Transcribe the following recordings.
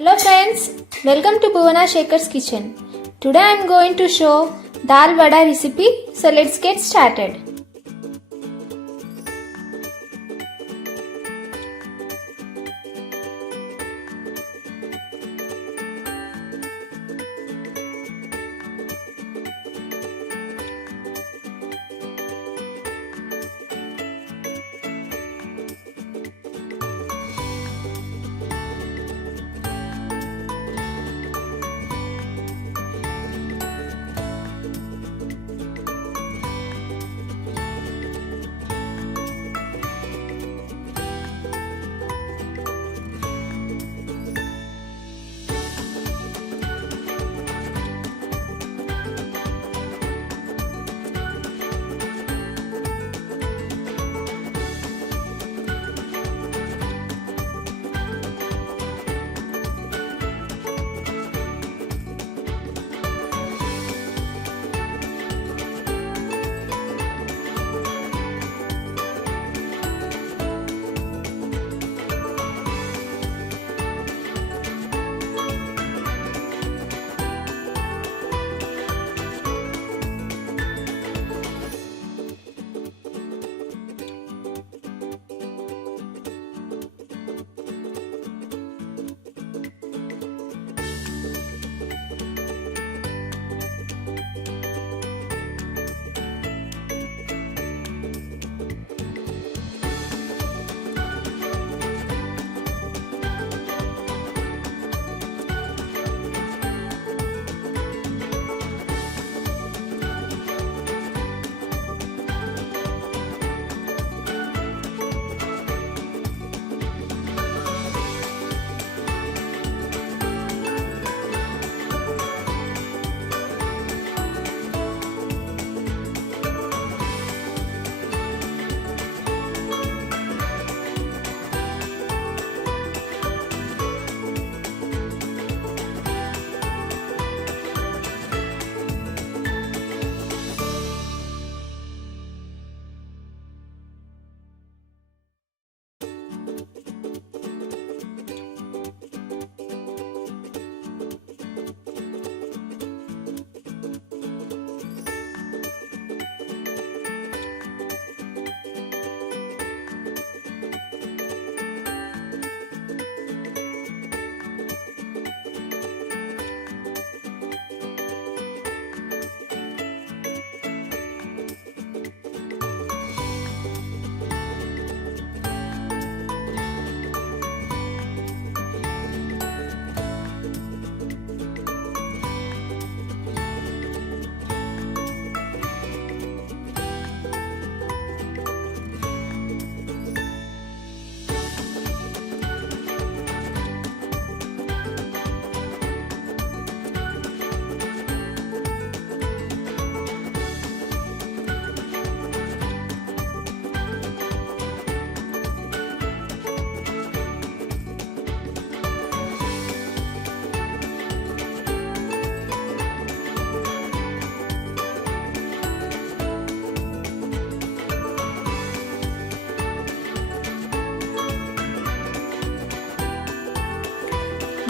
Hello friends, welcome to Bhuvana Shekhar's kitchen. Today I am going to show Dal Vada recipe, so let's get started.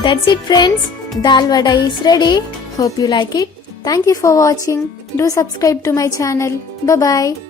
That's it friends, Dal Vada is ready. Hope you like it. Thank you for watching. Do subscribe to my channel. Bye bye.